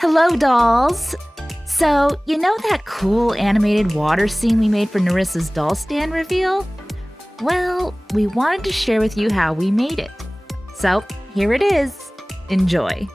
Hello, dolls! So, you know that cool animated water scene we made for Nerissa's doll stand reveal? Well, we wanted to share with you how we made it. So, here it is. Enjoy.